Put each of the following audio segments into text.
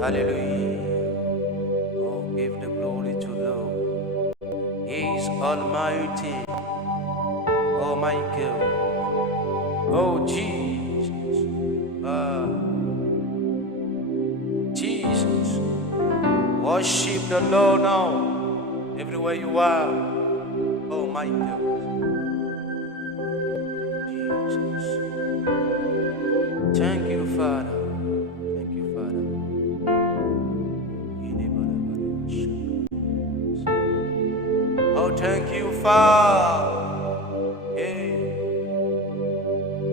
Hallelujah. Oh, give the glory to Lord. He is almighty. Oh, my God. Oh, Jesus. Jesus. Worship the Lord now. Everywhere you are. Oh, my God. Jesus. Thank you, Father. Thank you, Father. Oh, thank you, Father. Hey,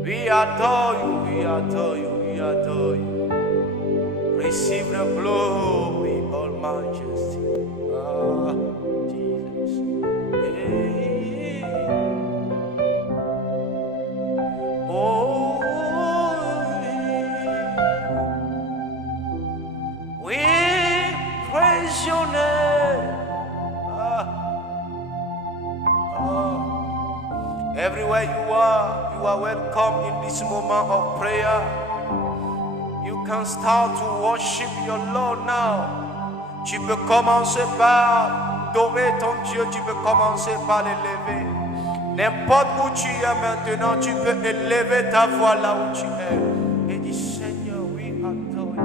we adore you, we adore you, we adore you. Receive the glory, all majesty. Ah, Jesus. Hey. Oh, we praise your name. Ah, ah. Everywhere you are welcome in this moment of prayer. You can start to worship your Lord now. Tu peux commencer par adorer ton Dieu, tu peux commencer par l'élever. N'importe où tu es maintenant, tu peux élever ta voix là où tu es. Et dis Seigneur, we adore you.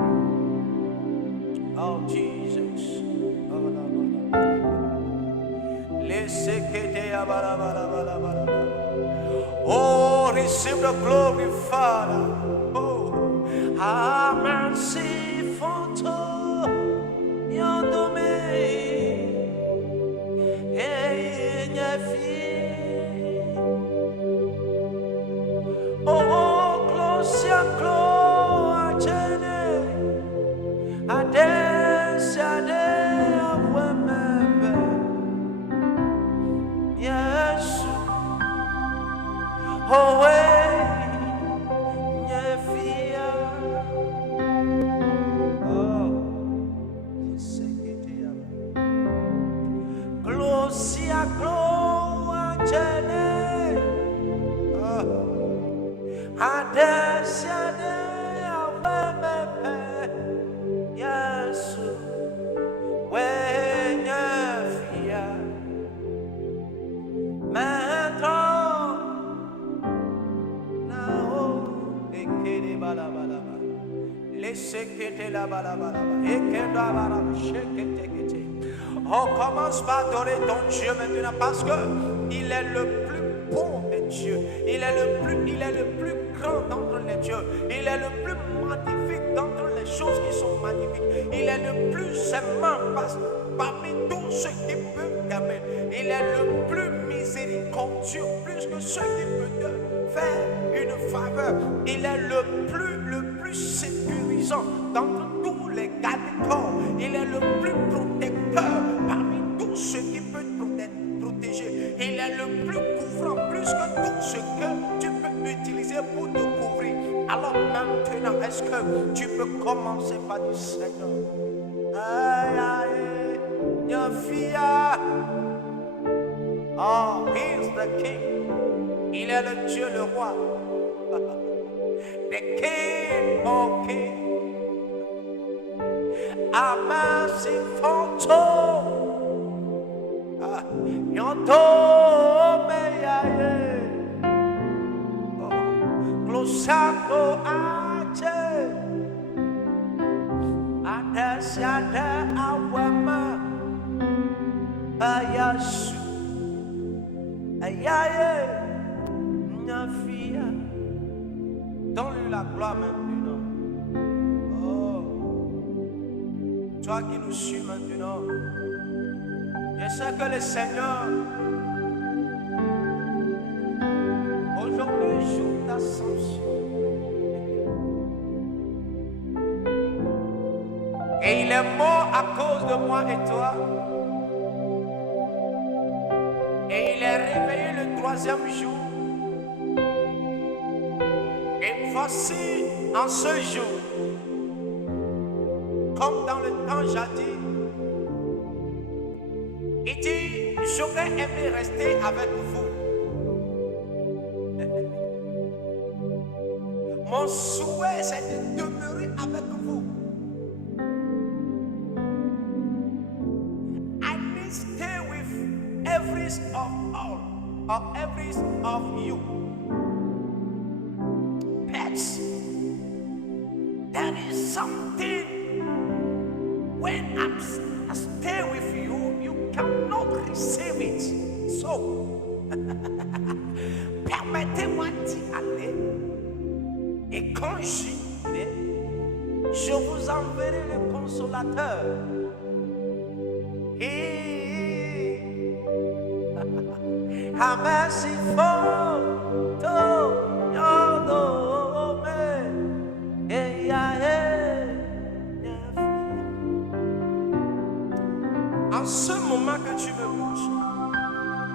Oh Jesus. Oh, la, la, la. Laissez que te abala. Oh, receive the glory, Father. Oh, merci for your domain. Hey, oh, close your close, I dance, I remember. Yes. Oh, on commence par adorer ton Dieu maintenant parce que il est le plus bon des dieux. Il est le plus grand d'entre les dieux. Il est le plus magnifique d'entre les choses qui sont magnifiques. Il est le plus aimant parmi tous ceux qui peuvent t'aimer. Il est le plus miséricordieux, plus que ceux qui peuvent te faire une faveur. Il est le plus sécurisant d'entre tous les gardes-corps. Il est le plus protecteur parmi tous ceux qui peuvent te protéger. Il est le plus couvrant, plus que tout ce que tu peux utiliser pour te couvrir. Alors maintenant, est-ce que tu peux commencer par dire Seigneur? Aïe, aïe, Yafia. Oh, he is the king. Il est le Dieu, le roi. The king, oh king. Amasi fonto. Yonto meyaye. Glosako ache. Adasiada awama. Ayasu. Ayaye. Nafia. Donne-lui la gloire maintenant. Oh. Toi qui nous suis maintenant. Je sais que le Seigneur aujourd'hui joue d'ascension. Et il est mort à cause de moi et toi. Et il est réveillé le troisième jour. Et voici en ce jour, comme dans le temps jadis, il dit, j'aurais aimé rester avec vous. Mon souhait, c'est de demeurer avec vous. every of all, or every of you, pets, there is something when I stay with you, you cannot receive it. So, permettez-moi d'y aller. Et quand j'y irai, je vous enverrai le consolateur. En ce moment que tu me bouges,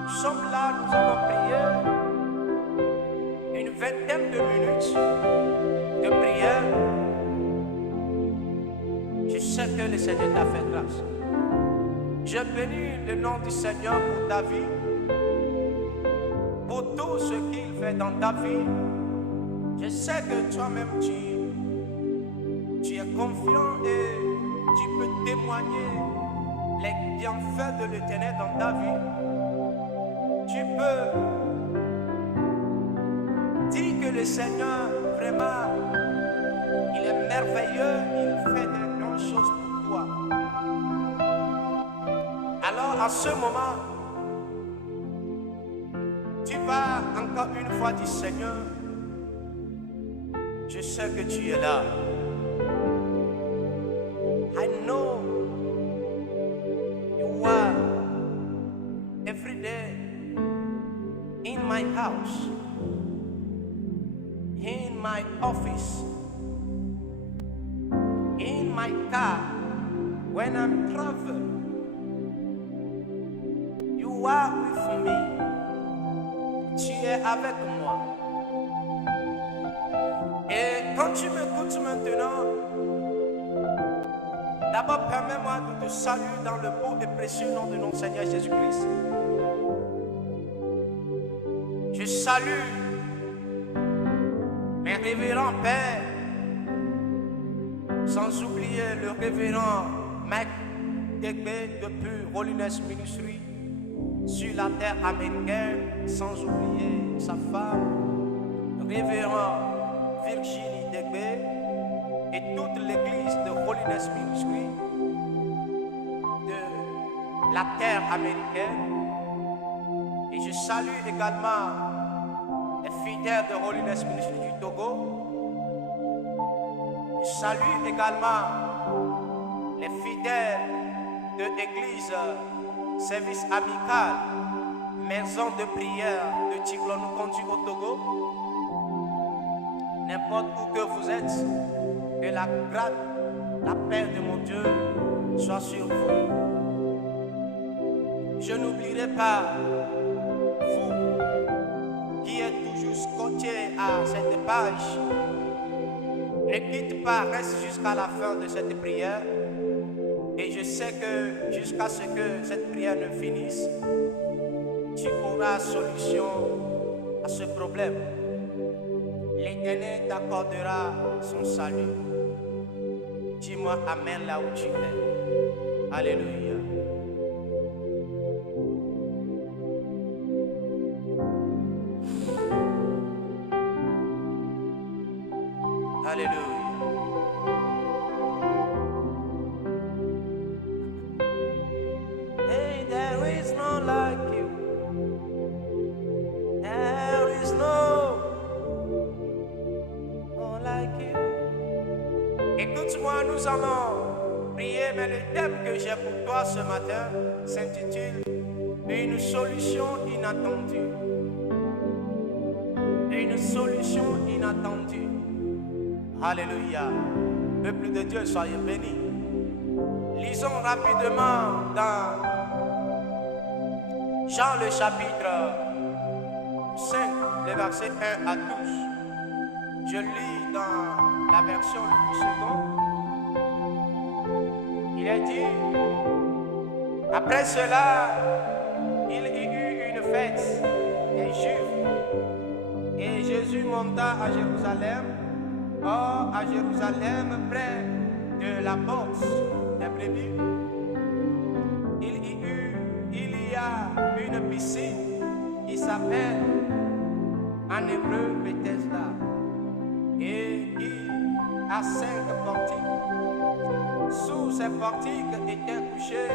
nous sommes là, nous allons prier une vingtaine de minutes de prière. Je sais que le Seigneur t'a fait grâce. Je bénis le nom du Seigneur pour ta vie, pour tout ce qu'il fait dans ta vie. Je sais que toi-même tu es confiant et tu peux témoigner les bienfaits de l'Éternel dans ta vie. Tu peux dire que le Seigneur, vraiment, il est merveilleux, il fait de grandes choses pour toi. Alors, à ce moment, tu vas encore une fois dire, Seigneur, je sais que tu es là. I know you are every day in my house, in my office, in my car, when I'm traveling. You are with me. Tu es avec moi. Et quand tu m'écoutes maintenant, d'abord permets-moi de te saluer dans le beau et précieux nom de notre Seigneur Jésus-Christ. Je salue mes révérends pères, sans oublier le révérend Mike Degbe depuis Holiness Ministry sur la terre américaine, sans oublier sa femme, révérend Virginie Degbe, et toute l'église de Holiness Ministry de la terre américaine. Et je salue également les fidèles de Holiness Ministry du Togo. Je salue également les fidèles de l'église service amical, maison de prière de Tiglonou-Kondi au Togo. N'importe où que vous êtes, que la grâce, la paix de mon Dieu soit sur vous. Je n'oublierai pas vous qui êtes toujours scotché à cette page. Ne quitte pas, reste jusqu'à la fin de cette prière. Et je sais que jusqu'à ce que cette prière ne finisse, tu auras solution à ce problème. L'Éternel t'accordera son salut. Dis-moi Amen là où tu es. Alléluia. Alléluia. Hey, there is none like you. There is no one like you. Écoute-moi, nous allons prier, mais le thème que j'ai pour toi ce matin s'intitule Une solution inattendue. Une solution inattendue. Alléluia. Peuple de Dieu, soyez bénis. Lisons rapidement dans Jean le chapitre 5, les versets 1 à 12. Je lis dans la version du second. Il est dit, après cela, il y eut une fête des Juifs. Et Jésus monta à Jérusalem. Or, à Jérusalem, près de la porte des brebis, il y a une une piscine qui s'appelle en hébreu Bethesda et qui a 5 portiques. Sous ces portiques étaient couchés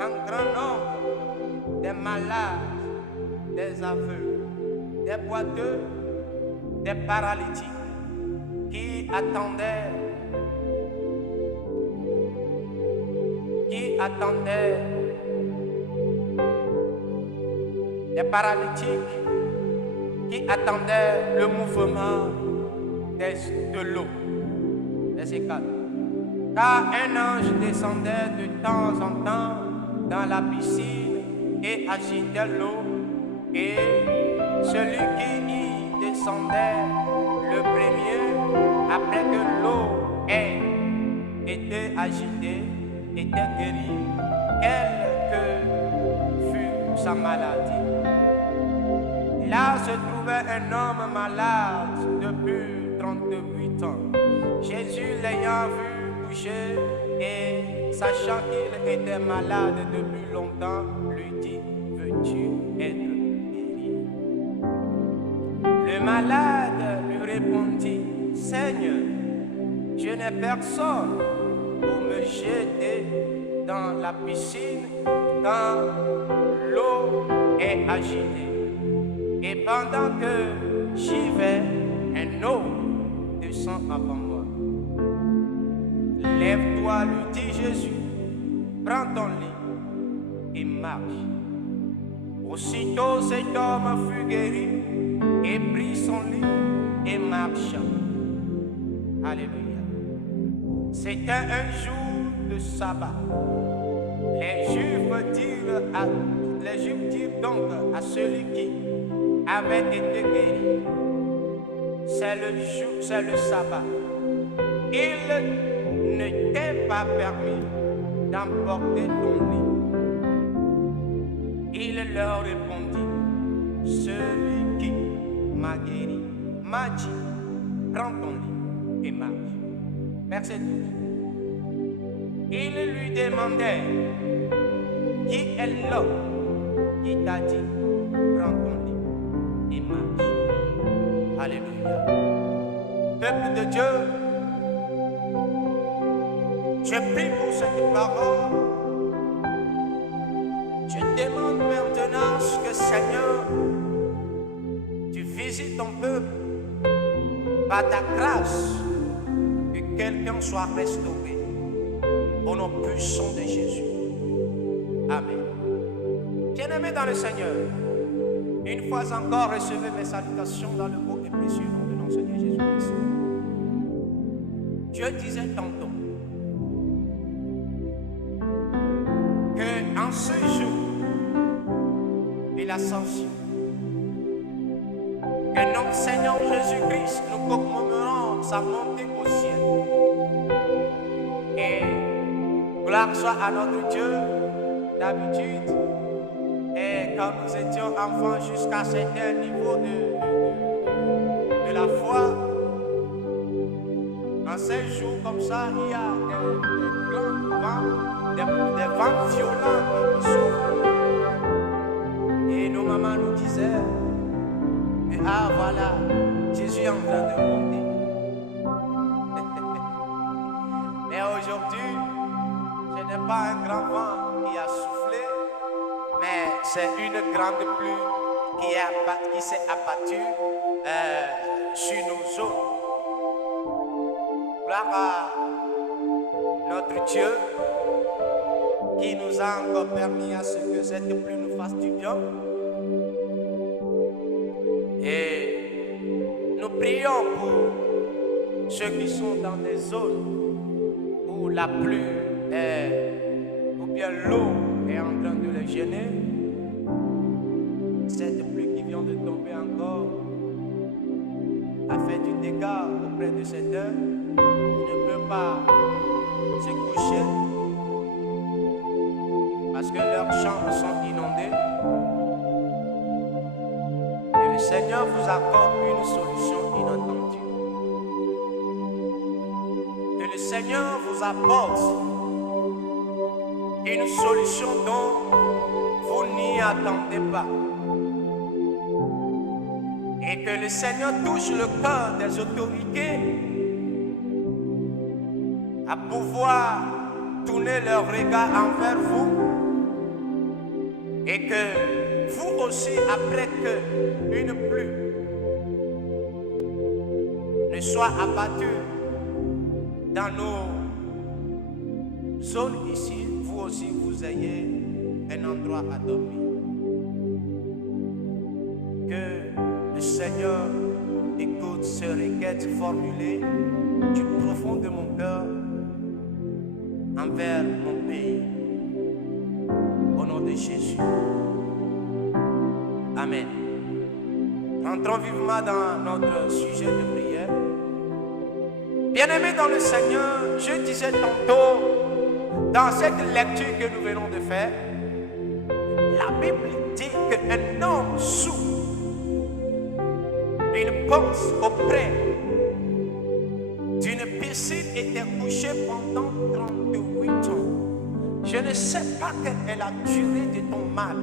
un grand nombre des malades, des aveugles, des boiteux, des paralytiques qui attendaient des paralytiques qui attendaient le mouvement de l'eau, des écailles. Car un ange descendait de temps en temps dans la piscine et agitait l'eau, et celui qui y descendait le premier, après que l'eau ait été agitée, était guéri, quelle que fût sa maladie. Là se trouvait un homme malade depuis 38 ans. Jésus l'ayant vu couché et sachant qu'il était malade depuis longtemps, lui dit: veux-tu être guéri? Le malade lui répondit: Seigneur, je n'ai personne pour me jeter dans la piscine quand l'eau est agitée. Et pendant que j'y vais, un autre descend avant moi. Lève-toi, lui dit Jésus, prends ton lit et marche. Aussitôt cet homme fut guéri et prit son lit et marcha. Alléluia. C'était un jour de sabbat. Les Juifs dirent donc à celui qui avait été guéri: c'est le sabbat. Il ne t'est pas permis d'emporter ton lit. Il leur répondit: celui qui m'a guéri m'a dit: prends ton lit et marche. Verset 12. Il lui demandait: qui est l'homme qui t'a dit: prends ton lit et marche? Alléluia. Peuple de Dieu, je prie pour cette parole. Je demande maintenant que, Seigneur, tu visites ton peuple par ta grâce, que quelqu'un soit restauré au nom puissant de Jésus. Amen. Bien-aimés dans le Seigneur, une fois encore, recevez mes salutations dans le beau et précieux nom de notre Seigneur Jésus-Christ. Dieu disait tantôt que en ce jour de l'ascension, que notre Seigneur Jésus-Christ, nous commémorons sa montée au ciel. Et gloire soit à notre Dieu. D'habitude, et quand nous étions enfants jusqu'à certain niveau de la foi, en ces jours comme ça, il y a des grands vents, des vents violents qui souffrent. Et nos mamans nous disaient: ah voilà, Jésus est en train de monter. Mais aujourd'hui, ce n'est pas un grand vent qui a soufflé, mais c'est une grande pluie qui s'est abattue sur nos zones. Gloire à notre Dieu qui nous a encore permis à ce que cette pluie nous fasse du bien. Et nous prions pour ceux qui sont dans des zones où la pluie ou bien l'eau est en train de les gêner. Cette pluie qui vient de tomber encore a fait du dégât auprès de cet homme. Il ne peut pas se coucher parce que leurs chambres sont inondées. Et le Seigneur vous accorde une solution inattendue. Que le Seigneur vous apporte une solution dont vous n'y attendais pas. Et que le Seigneur touche le cœur des autorités à pouvoir tourner leur regard envers vous. Et que vous aussi, après que une pluie ne soit abattue dans nos zones ici, vous aussi vous ayez un endroit à dormir. Que le Seigneur écoute ces requêtes formulées du profond de mon cœur envers mon pays. Au nom de Jésus. Amen. Rentrons vivement dans notre sujet de prière. Bien-aimés dans le Seigneur, je disais tantôt, dans cette lecture que nous venons de faire, la Bible dit qu'un homme sourd, il pense auprès d'une piscine était couché pendant 38 ans. Je ne sais pas quelle est la durée de ton mal.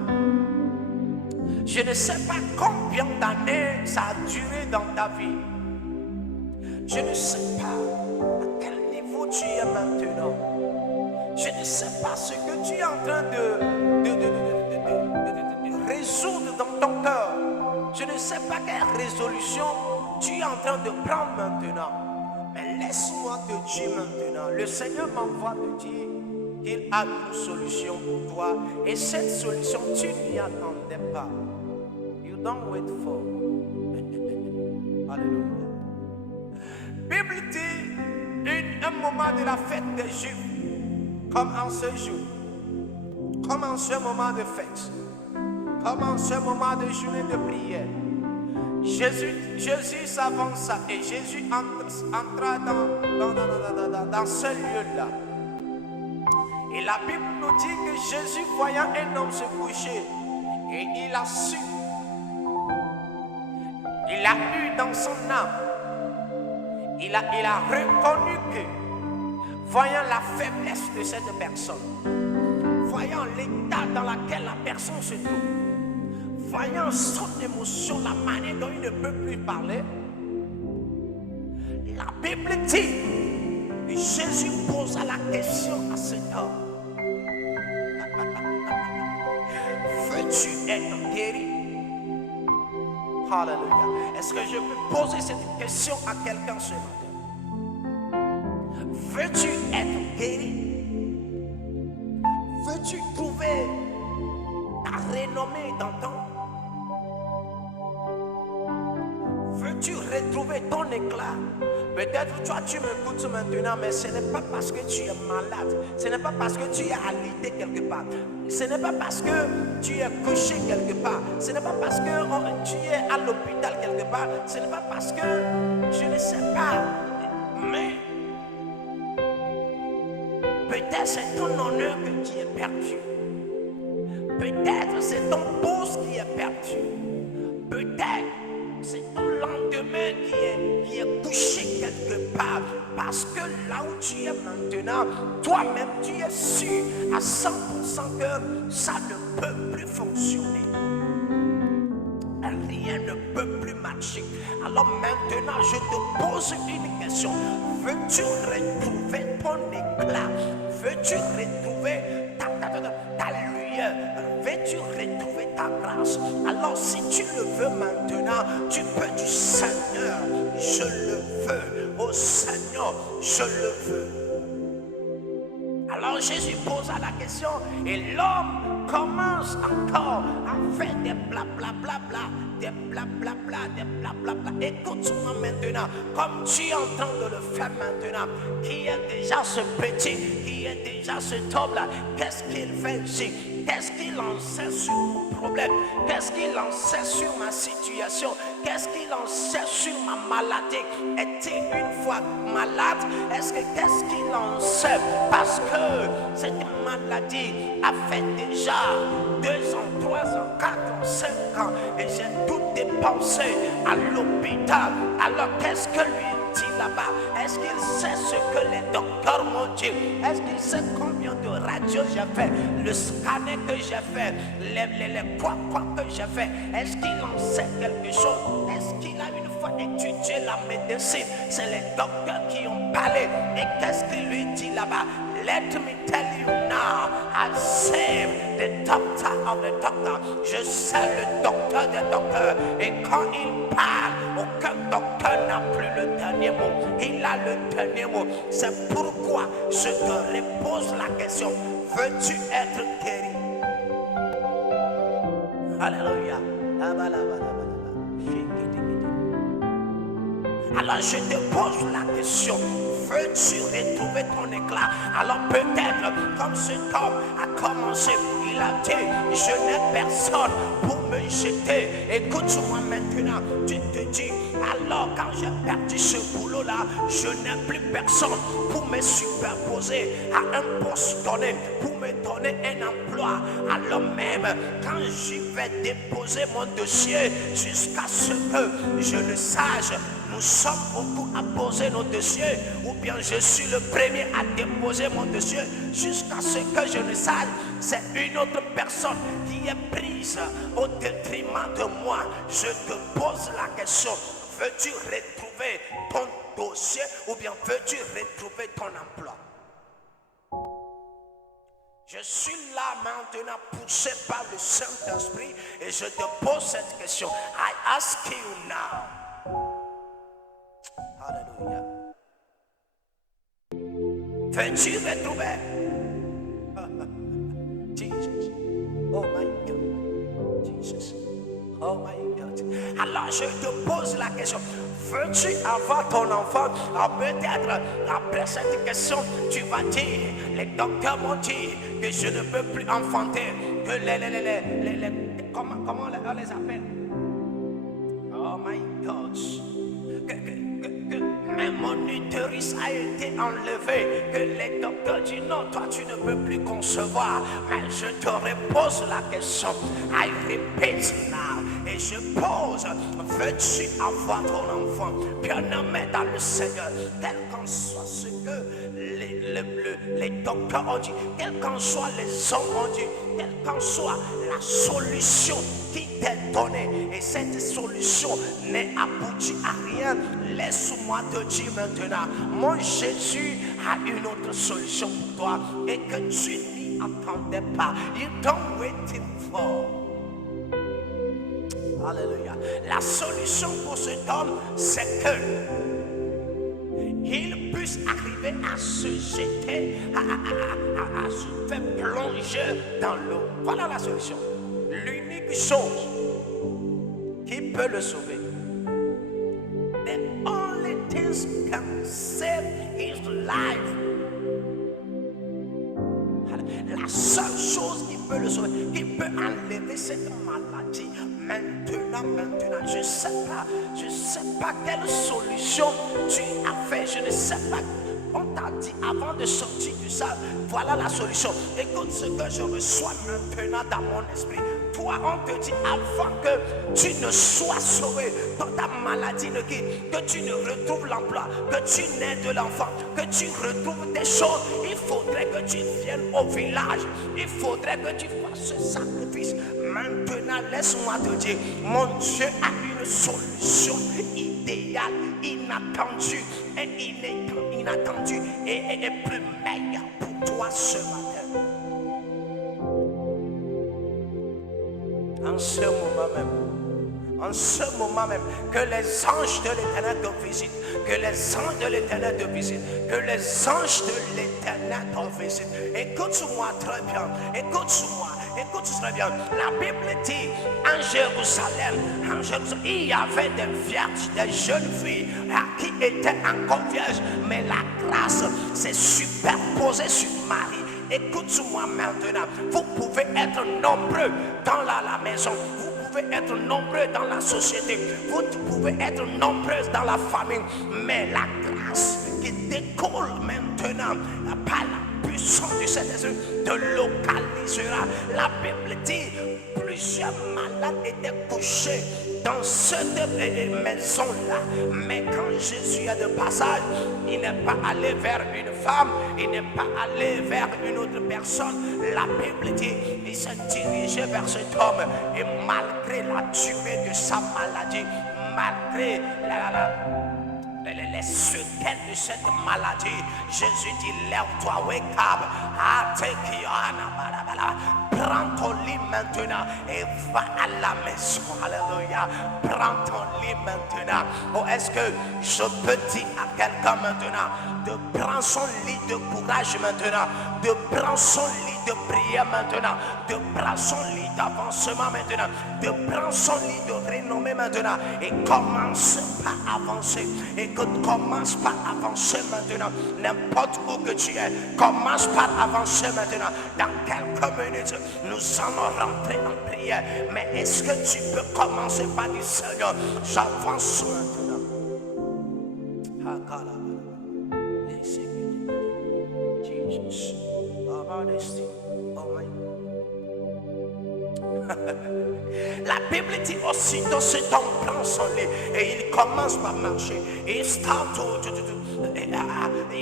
Je ne sais pas combien d'années ça a duré dans ta vie. Je ne sais pas à quel niveau tu es maintenant. Je ne sais pas ce que tu es en train de résoudre dans ton cœur. Je ne sais pas quelle résolution tu es en train de prendre maintenant. Mais laisse-moi te dire maintenant, le Seigneur m'envoie te dire qu'il a une solution pour toi. Et cette solution, tu n'y attendais pas. You don't wait for. Alléluia. Bible dit un moment de la fête des Juifs, comme en ce jour, comme en ce moment de fête, comme en ce moment de journée de prière. Jésus s'avança et Jésus entra dans ce lieu-là. Et la Bible nous dit que Jésus, voyant un homme se coucher, et il a su, il a eu dans son âme, il a reconnu que, voyant la faiblesse de cette personne, voyant l'état dans lequel la personne se trouve, voyant son émotion, la manière dont il ne peut plus parler, la Bible dit que Jésus posa la question à cet homme. Veux-tu être guéri? Alléluia. Est-ce que je peux poser cette question à quelqu'un ce matin? Veux-tu être guéri? Veux-tu trouver ta renommée dans ton? Veux-tu retrouver ton éclat? Peut-être toi tu m'écoutes maintenant, mais ce n'est pas parce que tu es malade, ce n'est pas parce que tu es alité quelque part, ce n'est pas parce que tu es couché quelque part, ce n'est pas parce que tu es à l'hôpital quelque part, ce n'est pas parce que je ne sais pas, mais peut-être c'est ton honneur qui est perdu, peut-être c'est ton poste qui est perdu, peut-être c'est ton lendemain qui est couché quelque part. Parce que là où tu es maintenant, toi-même tu es sûr à 100% que ça ne peut plus fonctionner. Rien ne peut plus marcher. Alors maintenant je te pose une question. Veux-tu retrouver ton éclat? Veux-tu retrouver ta lueur? Veux-tu retrouver ta grâce? Alors si tu le veux maintenant, tu peux dire Seigneur, je le veux. Oh Seigneur, je le veux. Alors Jésus posa la question et l'homme commence encore à faire des blablabla, des blablabla, des blablabla. Écoute-moi maintenant, comme tu es en train de le faire maintenant. Qui est déjà ce petit, qui est déjà cet homme-là? Qu'est-ce qu'il fait ici? Qu'est-ce qu'il en sait sur mon problème? Qu'est-ce qu'il en sait sur ma situation? Qu'est-ce qu'il en sait sur ma maladie? Est-il une fois malade? Qu'est-ce qu'il en sait? Parce que cette maladie a fait déjà 2 ans, 3 ans, 4 ans, 5 ans et j'ai tout dépensé à l'hôpital. Alors qu'est-ce que lui dit là-bas? Est-ce qu'il sait ce que les docteurs m'ont dit? Est-ce qu'il sait combien de radios j'ai fait? Le scanner que j'ai fait? Les quoi que j'ai fait? Est-ce qu'il en sait quelque chose? Est-ce qu'il a une fois étudié la médecine? C'est les docteurs qui ont parlé. Et qu'est-ce qu'il lui dit là-bas? Let me tell you now, I saved the doctor of the doctor. Je sais le docteur des docteurs. Et quand il parle, aucun docteur n'a plus le dernier mot. Il a le dernier mot. C'est pourquoi je te repose la question. Veux-tu être guéri? Alléluia. Alors je te pose la question. Veux-tu retrouver ton éclat? Alors peut-être, comme cet homme a commencé, il a dit, je n'ai personne pour me jeter. Écoute-moi maintenant, tu te dis, alors quand j'ai perdu ce boulot-là, je n'ai plus personne pour me superposer à un poste donné, pour me donner un emploi. Alors même, quand j'y vais déposer mon dossier, jusqu'à ce que je le sache, nous sommes beaucoup à poser nos dossiers, ou bien je suis le premier à déposer mon dossier, jusqu'à ce que je ne sache, c'est une autre personne qui est prise au détriment de moi. Je te pose la question, veux-tu retrouver ton dossier ou bien veux-tu retrouver ton emploi? Je suis là maintenant poussé par le Saint-Esprit et je te pose cette question. I ask you now. Alléluia. Veux-tu retrouver? Jesus. Oh my God. Jesus. Oh my God. Alors je te pose la question. Veux-tu avoir ton enfant? Peut-être après cette question, tu vas dire, les docteurs m'ont dit que je ne peux plus enfanter, que comment on les appelle? Oh my God. Mais mon utérus a été enlevé, que les docteurs disent non, toi tu ne peux plus concevoir. Mais je te repose la question. I repeat now. Et je pose, veux-tu avoir ton enfant? Bien-aimé dans le Seigneur, quel qu'en soit ce que les docteurs ont dit, quel qu'en soit les hommes ont dit, quelle qu'en soit la solution qui t'est donnée, et cette solution n'est aboutie à rien, laisse-moi te dire maintenant, mon Jésus a une autre solution pour toi et que tu n'y attendais pas. You don't wait for. Alléluia. La solution pour cet homme, c'est que il puisse arriver à se jeter, à se faire plonger dans l'eau. Voilà la solution. L'unique chose qui peut le sauver. The only thing can save his life. La seule chose qui peut le sauver, qui peut enlever cette maladie. Maintenant, je ne sais pas quelle solution tu as fait, je ne sais pas. On t'a dit avant de sortir du sable, voilà la solution. Écoute ce que je reçois maintenant dans mon esprit. Toi, on te dit avant que tu ne sois sauvé, dans ta maladie ne quitte, que tu ne retrouves l'emploi, que tu nais de l'enfant, que tu retrouves des choses, il faudrait que tu viennes au village, il faudrait que tu fasses ce sacrifice. Maintenant, laisse-moi te dire, mon Dieu a une solution idéale, inattendue et plus meilleure pour toi ce matin. En ce moment même, que les anges de l'Éternel te visitent, que les anges de l'Éternel te visitent, que les anges de l'Éternel te visitent. Écoute-moi très bien, écoute très bien. La Bible dit, en Jérusalem, il y avait des vierges, des jeunes filles qui étaient encore vierges, mais la grâce s'est superposée sur Marie. Écoute-moi maintenant, vous pouvez être nombreux dans la maison, vous pouvez être nombreux dans la société, vous pouvez être nombreux dans la famille, mais la grâce qui découle maintenant par la puissance du Saint-Esprit te localisera. La Bible dit, plusieurs malades étaient couchés dans cette maison-là. Mais quand Jésus est de passage, il n'est pas allé vers une femme, il n'est pas allé vers une autre personne. La Bible dit, il s'est dirigé vers cet homme. Et malgré la durée de sa maladie, malgré les séquelles de cette maladie, Jésus dit, lève-toi, wake up, prends ton lit maintenant et va à la maison. Alléluia. Prends ton lit maintenant. Oh, est-ce que je peux dire à quelqu'un maintenant de prendre son lit de courage maintenant, de prendre son lit de prière maintenant, de prendre son lit d'avancement maintenant, de prendre son lit de renommée maintenant et commence par avancer. Écoute, commence par avancer maintenant. N'importe où que tu es, commence par avancer maintenant. Dans quelques minutes, nous allons rentrer en prière. Mais est-ce que tu peux commencer par dire, Seigneur, j'avance maintenant. Jesus. La Bible dit aussitôt cet homme prend son lit et il commence par marcher. Il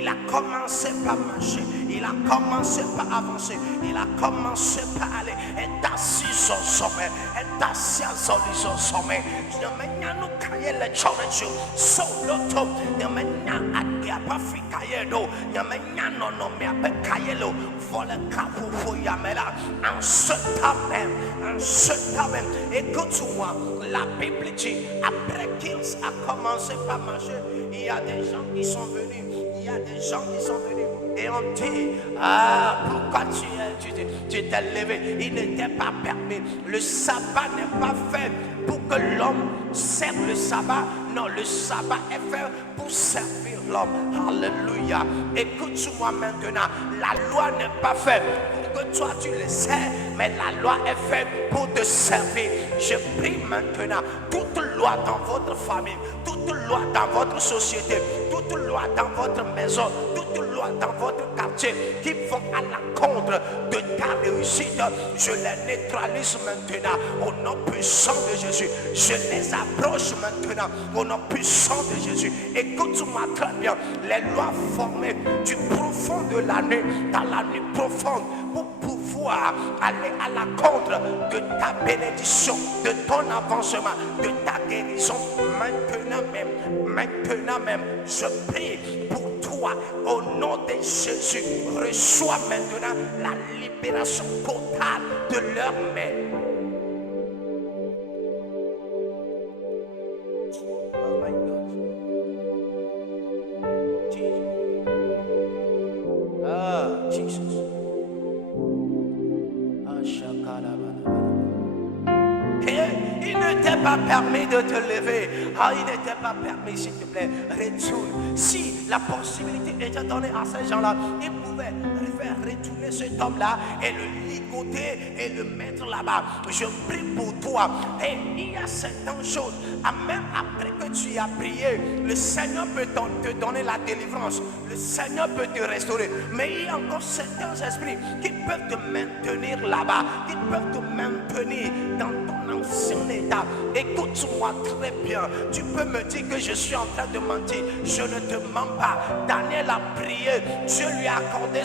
a commencé par marcher, il a commencé par avancer, il a commencé par aller. Et assis au sommet, et assis au sommet. En ce temps même, écoute-moi, la Bible dit, après qu'il a commencé par marcher, il y a des gens qui sont venus, et on dit, pourquoi tu t'es levé? Il n'était pas permis. Le sabbat n'est pas fait pour que l'homme serve le sabbat. Non, le sabbat est fait pour servir l'homme. Alléluia. Écoute-moi maintenant, la loi n'est pas faite pour que toi tu le sers, mais la loi est faite pour te servir. Je prie maintenant, toute loi dans votre famille, toute loi dans votre société, toute loi dans votre maison, toute loi dans votre quartier qui vont à l'encontre de ta réussite, je les neutralise maintenant au nom puissant de Jésus. Je les approche maintenant au nom puissant de Jésus. Écoute-moi très bien, les lois formées du profond de la nuit, dans la nuit profonde, pour pouvoir aller à l'encontre de ta bénédiction, de ton avancement, de ta guérison. Maintenant même, je prie pour toi au nom de Jésus. Reçois maintenant la libération totale de leur main. Oh my God. Jesus. Ah, Jesus. Il ne t'est pas permis de te lever. Il ne t'est pas permis, s'il te plaît. Retourne. Si la possibilité était donnée à ces gens-là, ils pouvaient faire retourner cet homme-là et le ligoter et le mettre là-bas. Je prie pour toi. Et il y a certaines choses, même après que tu as prié, le Seigneur peut te donner la délivrance. Le Seigneur peut te restaurer. Mais il y a encore certains esprits qui peuvent te maintenir là-bas, qui peuvent te maintenir dans ton ancien état. Écoute-moi très bien. Tu peux me dire que je suis en train de mentir. Je ne te mens pas. Daniel a prié. Dieu lui a accordé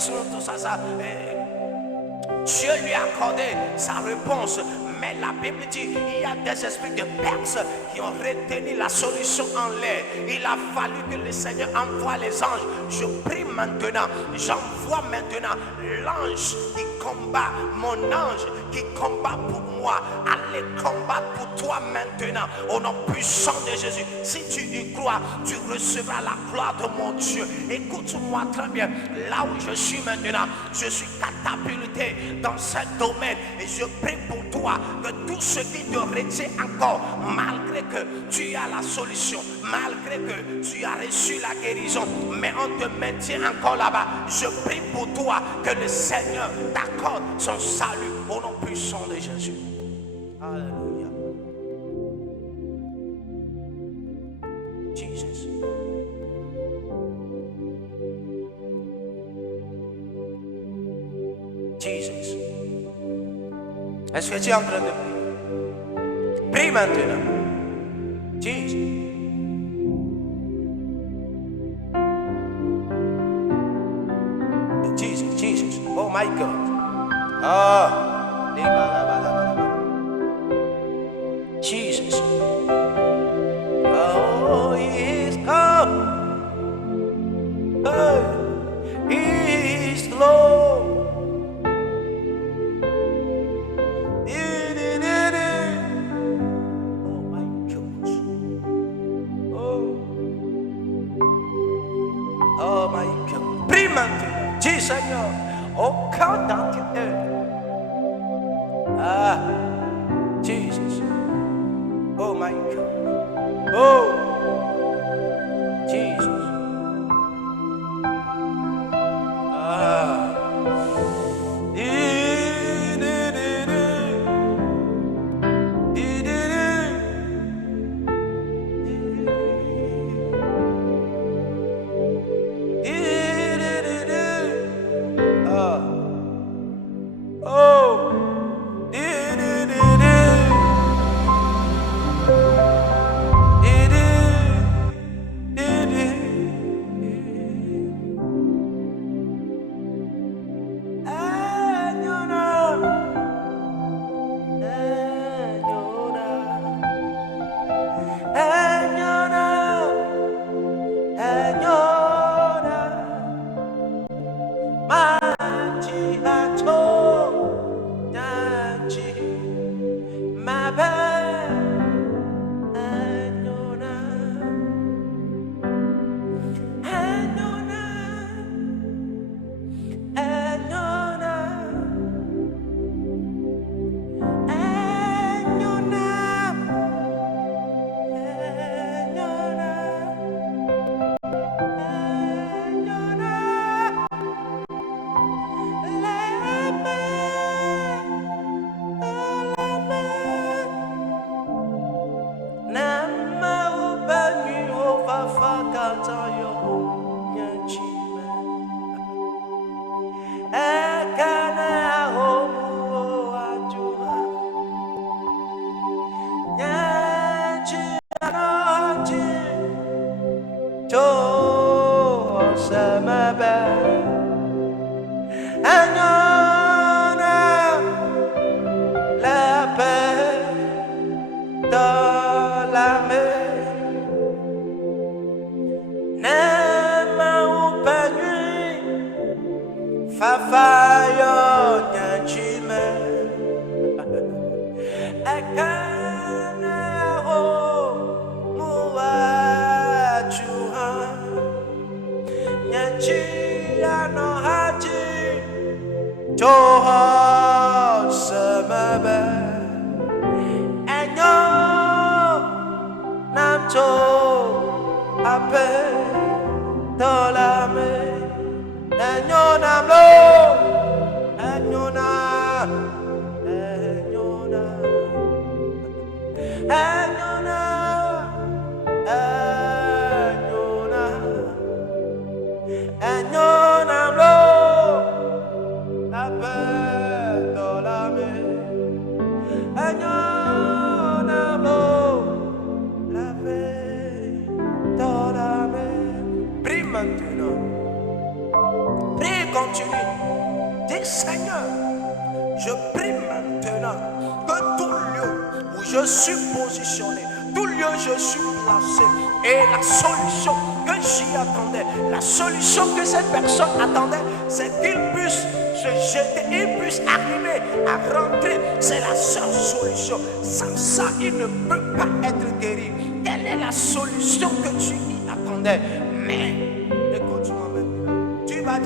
Dieu lui a accordé sa réponse. Mais la Bible dit, il y a des esprits de Perse qui ont retenu la solution en l'air. Il a fallu que le Seigneur envoie les anges. Je prie maintenant, j'envoie maintenant l'ange qui combat, mon ange qui combat pour moi. Allez combattre pour toi maintenant, au nom puissant de Jésus. Si tu y crois, tu recevras la gloire de mon Dieu. Écoute-moi très bien, là où je suis maintenant, je suis catapulté dans ce domaine. Et je prie pour toi, que tout ce qui te retient encore, malgré que tu as la solution, malgré que tu as reçu la guérison, mais on te maintient encore là-bas. Je prie pour toi que le Seigneur t'accorde son salut au nom puissant de Jésus. Alléluia. Jesus. Jesus. Est-ce que tu es en train de prier? Prie maintenant. Jesus. Jesus, Jesus. Oh my God. Ah. Jesus. Oh, He is come. Oh, He is Lord. Oh my goodness. Oh my God. Prie maintenant. Dis Seigneur, au cœur d'entier. Ah, Jesus. Oh my God. Oh, Jesus. Ah.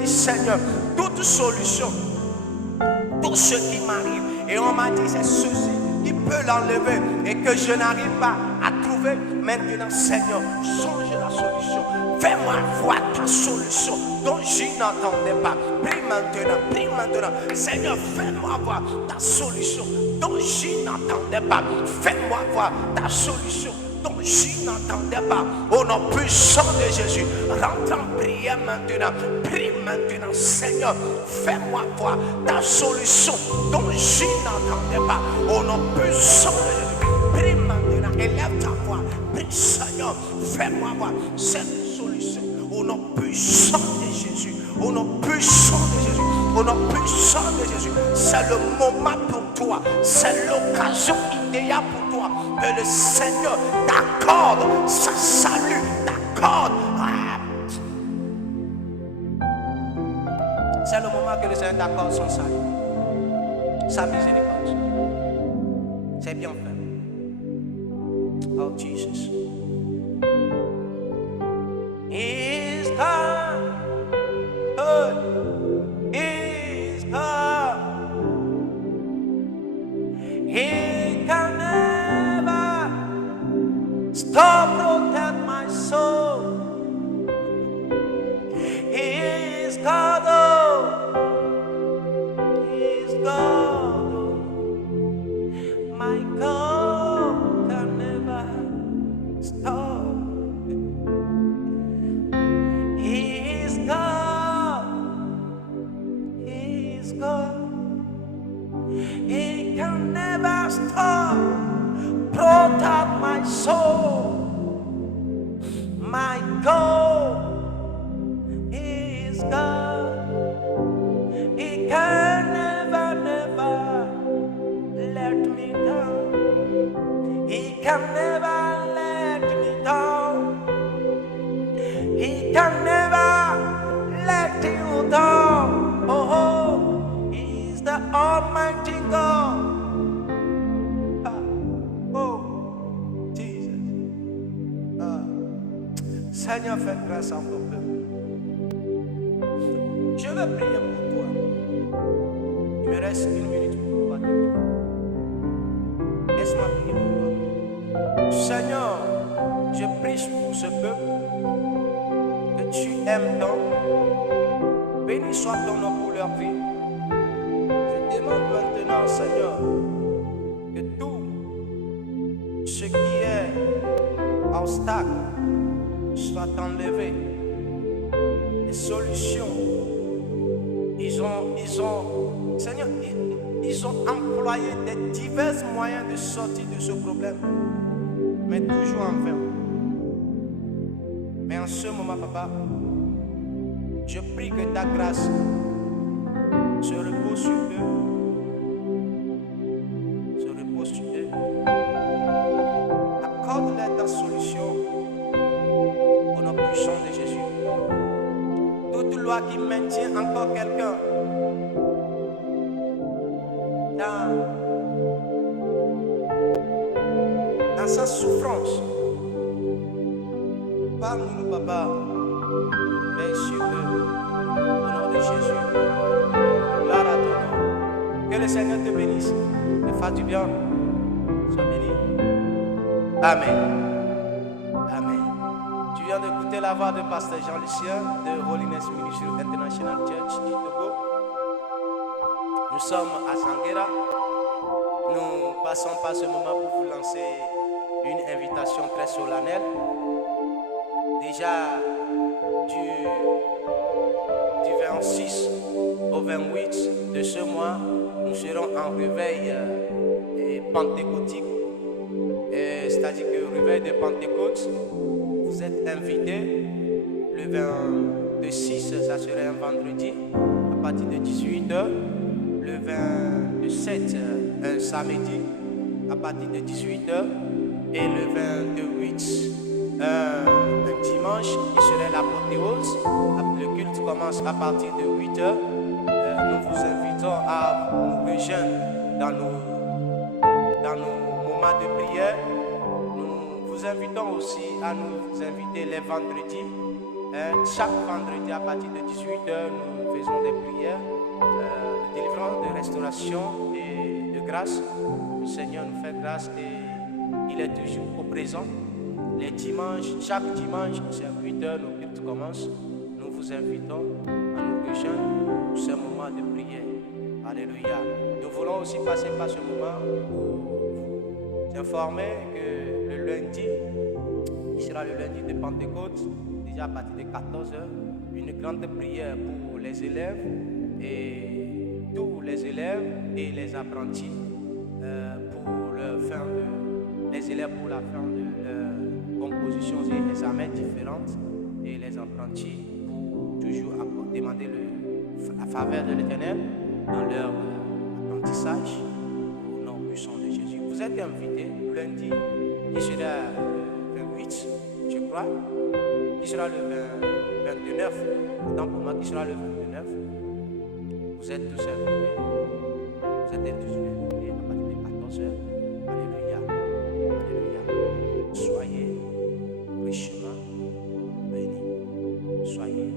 Seigneur, toute solution, tout ce qui m'arrive, et on m'a dit c'est ceci qui peut l'enlever et que je n'arrive pas à trouver. Maintenant, Seigneur, change la solution. Fais-moi voir ta solution dont je n'entendais pas. Prie maintenant, Seigneur, fais-moi voir ta solution dont je n'entendais pas. Fais-moi voir ta solution dont je n'entendais pas. Au nom puissant de Jésus, rentre en prière maintenant. Prie maintenant, Seigneur, fais-moi voir ta solution dont je n'entendais pas. Au nom puissant de Jésus, prie maintenant, élève ta voix. prie, Seigneur, fais-moi voir cette solution. Au nom puissant de Jésus, au nom puissant de Jésus, au nom puissant de Jésus. C'est le moment pour toi, c'est l'occasion idéale pour toi que le Seigneur t'accorde sa salut, t'accorde. C'est le moment que le Seigneur t'accorde son salut, sa miséricorde. C'est bien fait. Oh Jesus. He's come. He's come. He can never stop protect my soul. He is God. He is God. My God can never stop. He is God. He is God. He can never stop. Protect my soul. My God. He is God. He can never, never let me down. He can never let me down. He can never let you down. Oh, He's the Almighty God. Oh, Jesus. Seigneur, fais grâce à ton peuple. Je vais prier pour toi. Il me reste 1 minute pour pouvoir te prier. Laisse-moi prier pour toi. Seigneur, je prie pour ce peuple que tu aimes tant. Béni soit ton nom pour leur vie. Je demande maintenant, Seigneur, que tout ce qui est obstacle soit enlevé. Les solutions, Seigneur, ils ont employé des divers moyens de sortir de ce problème, mais toujours en vain. Mais en ce moment, Papa, je prie que ta grâce se repose sur eux, accorde-leur ta solution au nom puissant de Jésus. Toute loi qui maintient encore quelqu'un dans sa souffrance, parle-nous, Papa, mais sur eux, au nom de Jésus. Gloire à ton nom. Que le Seigneur te bénisse, te fasse du bien. Sois béni. Amen. Amen. Tu viens d'écouter la voix de Pasteur Jean-Lucien de Holiness Ministry International Church du Togo. Nous sommes à Sanguera. Nous passons par ce moment pour vous lancer une invitation très solennelle. Déjà du 26 au 28 de ce mois, nous serons en réveil pentecôtique. C'est-à-dire que le réveil de Pentecôte, vous êtes invités. Le 26, ça serait un vendredi à partir de 18h. Le 27, un samedi à partir de 18h. Et le 28, un dimanche qui serait l'apothéose. Le culte commence à partir de 8h. Nous vous invitons à nous rejoindre dans nos moments de prière. Nous vous invitons aussi à nous inviter les vendredis. Chaque vendredi à partir de 18h, nous faisons des prières de délivrance, de restauration et de grâce. Le Seigneur nous fait grâce et il est toujours au présent. Les dimanches, chaque dimanche, c'est 8h, nos cultes commencent. Nous vous invitons à nous rejoindre pour ce moment de prière. Alléluia. Nous voulons aussi passer par ce moment pour vous informer que le lundi, qui sera le lundi de Pentecôte, déjà à partir de 14h, une grande prière pour les élèves et tous les élèves et les apprentis pour la fin de leur compositions et examens différentes et les apprentis pour toujours demander la faveur de l'Éternel dans leur apprentissage au nom puissant de Jésus. Vous êtes invités lundi qui sera le 28, je crois, qui sera le 29, autant pour moi qui sera le 29. Vous êtes tous invités. Vous êtes tous invités à partir de 14h. Alléluia. Alléluia. Soyez richement bénis. Soyez